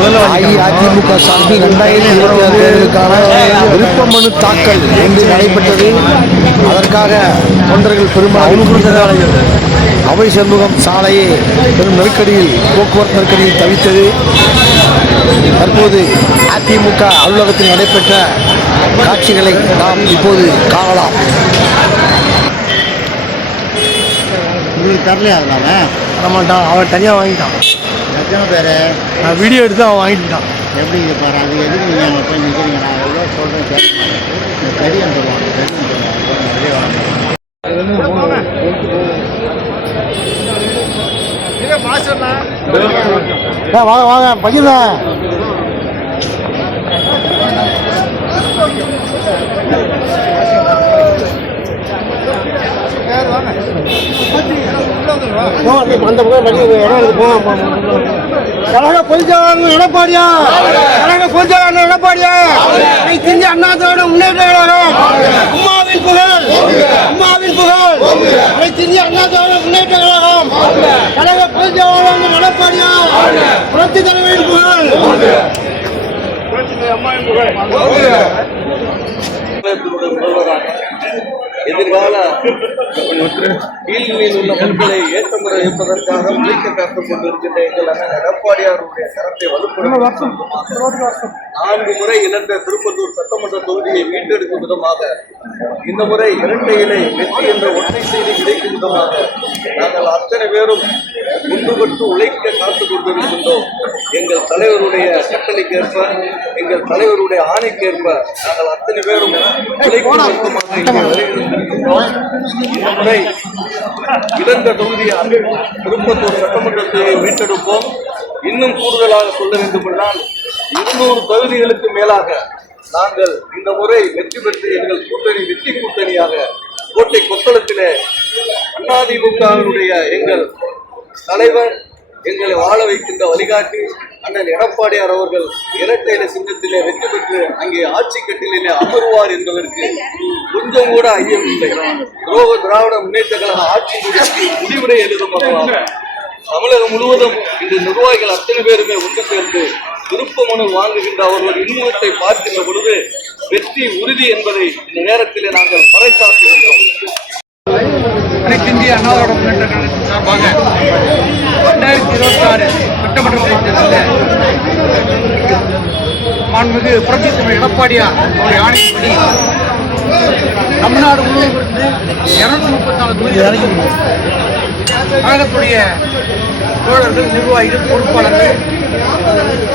அஇஅதிமுக சார்பில் 2026 தேர்தலுக்கான விருப்ப மனு தாக்கல் இன்று நடைபெற்றது. அதற்காக தொண்டர்கள் பெரும்பாலும் அவை சண்முகம் சாலையே பெரும் நெருக்கடியில் போக்குவரத்து நெருக்கடியில் தவித்தது. தற்போது அதிமுக அலுவலகத்தில் நடைபெற்ற காட்சிகளை நாம் இப்போது காணலாம். உங்களுக்கு தரலையா? அதனால வரமாட்டான், அவன் தனியாக வாங்கிட்டான். எத்தனை பேர் நான் வீடியோ எடுத்து அவன் வாங்கிட்டான். எப்படிங்க பாரு, அது எதுக்கு நீங்கள் அங்கே போய் நிற்கிறீங்க? நான் எவ்வளோ சொல்கிறேன் கேட்க கடியம் சொல்லுவாங்க, கடியம் சொல்லுவாங்க, வெளியே வாங்க வாங்க பையன் அந்த கழக பொதுச்செயலாளர் எடப்பாடியா, கழக பொதுச்செயலாளர் எடப்பாடியா, இந்திய அண்ணா திராவிட முன்னேற்ற கழகம், அம்மாவின் புகழ், அம்மாவின் புகழ், இந்திய அண்ணா திராவிட முன்னேற்ற கழகம், கழக பொதுச்செயலாளர் எடப்பாடியா, புரட்சி தலைவரின் புகழ், அம்மாவின் புகழ். எதிர்கால கீழ்நிலையில் உள்ள மக்களை ஏற்றமுறை இருப்பதற்காக உழைக்க காத்துக் கொண்டிருக்கின்ற எங்கள் அண்ணன் எடப்பாடியாருடைய கரத்தை வலுப்படுத்தும் 4 முறை இழந்த திருப்பத்தூர் சட்டமன்ற தொகுதியை மீட்டெடுக்கும் விதமாக இந்த முறை இரட்டை இலை வெற்றி என்ற ஒற்றை செய்தி கிடைக்கும் விதமாக நாங்கள் அத்தனை பேரும் ஒன்றுபட்டு உழைக்க காத்துக் கொண்டிருக்கின்றோம். எங்கள் தலைவருடைய கட்டளைக்கேற்ப, எங்கள் தலைவருடைய ஆணைக்கேற்ப நாங்கள் அத்தனை பேரும் உழைக்கும் முறை இழந்த தொகுதியாக திருப்பத்தூர் சட்டமன்றத்தை மீட்டெடுப்போம். இன்னும் கூடுதலாக சொல்ல வேண்டும் என்றால் 200 தொகுதிகளுக்கு மேலாக நாங்கள் இந்த முறை வெற்றி பெற்று எங்கள் கூட்டணி வெற்றி கூட்டணியாக கோட்டை கொத்தளத்திலே அதிமுகவினுடைய எங்கள் தலைவர் எங்களை வாழ வைக்கின்ற வழிகாட்டி அண்ணன் எடப்பாடியார் அவர்கள் இரட்டை இலை சின்னத்திலே வெற்றி பெற்று அங்கே ஆட்சி கட்டிலே அமர்வார் என்பதற்கு கொஞ்சம் கூட ஐயம் இல்லை. திராவிட முன்னேற்ற கழக ஆட்சி முடிவுரை எழுதும் தமிழகம் முழுவதும் இன்று நிர்வாகிகள் அத்தனை பேருமே ஒன்று சேர்ந்து விருப்ப மனு வாங்குகின்ற அவர்கள் இன்முகத்தை பார்க்கின்ற பொழுது வெற்றி உறுதி என்பதை இந்த நேரத்தில் நாங்கள் பறைசாற்றுகின்றோம். அனைத்து இந்திய அண்ணா திராவிட முன்னேற்ற கழகத்தின் சார்பாக 2026 சட்டமன்ற தேர்தலில் மாண்புமிகு புரட்சித் தலைவர் எடப்பாடியார் அவருடைய ஆணையின்படி தமிழ்நாடு முழுவதும் 234 தொகுதிகள் கழகத்துடைய தோழர்கள், நிர்வாகிகள், பொறுப்பாளர்கள்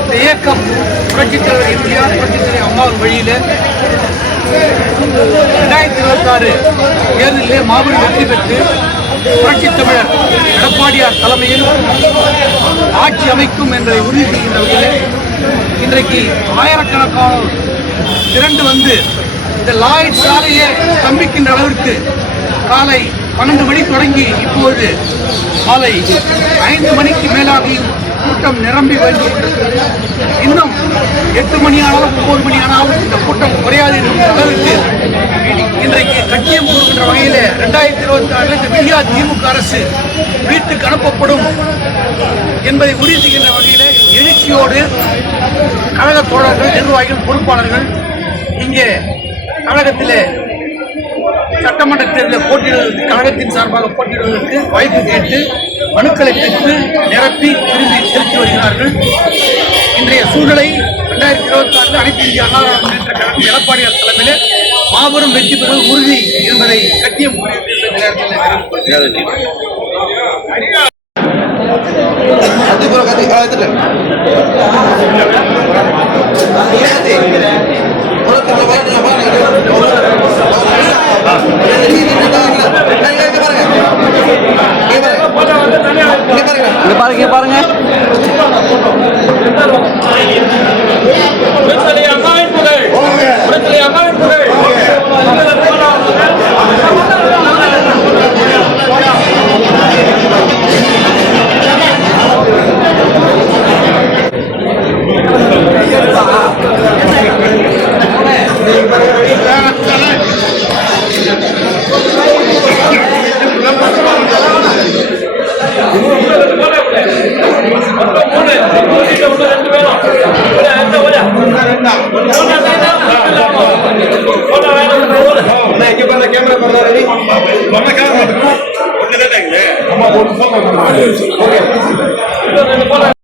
இந்த இயக்கம் புரட்சித் தலைவர் எம்ஜிஆர், புரட்சித் தலைவர் அம்மாவின் வழியில் 2026 தேர்தலிலே மாபெரும் வெற்றி பெற்று புரட்சித் தமிழர் எடப்பாடியார் தலைமையில் ஆட்சி அமைக்கும் என்பதை உறுதி செய்கின்ற வகையில் இன்றைக்கு ஆயிரக்கணக்கானோர் திரண்டு வந்து இந்த லாய்ட் சாலையை ஸ்தம்பிக்கின்ற அளவிற்கு காலை 12 மணி தொடங்கி இப்போது மாலை 5 மணிக்கு மேலாகியும் கூட்டம் நிரம்பி வந்து கொண்டிருக்கிறது. இன்னும் 8 மணி ஆனாலும் 9 மணி ஆனாலும் இந்த கூட்டம் குறையாது என்ற அளவிற்கு இன்றைக்கு கட்சியம் கூறுகின்ற வகையில் 2026 இந்த விடியா திமுக அரசு வீட்டுக்கு அனுப்பப்படும் என்பதை உறுதி செய்கின்ற வகையில் எழுச்சியோடு கழக தோழர்கள், நிர்வாகிகள், பொறுப்பாளர்கள் இங்கே கழகத்திலே சட்டமன்ற தேர்தலில் போட்டியிடுவதற்கு, கழகத்தின் சார்பாக போட்டியிடுவதற்கு வாய்ப்பு கேட்டு மனுக்களை பெற்று நிரப்பி திரும்பி செலுத்தி வருகிறார்கள். இன்றைய சூழ்நிலை 2026 அனைத்து இந்திய அண்ணா திராவிட முன்னேற்ற கழகம் எடப்பாடியார் தலைமையில் மாபெரும் வெற்றி பெறுவது உறுதி என்பதை கட்டியம் கூறியிருக்கின்ற நேரத்தில் பாருங்க பாருங்க ஓகே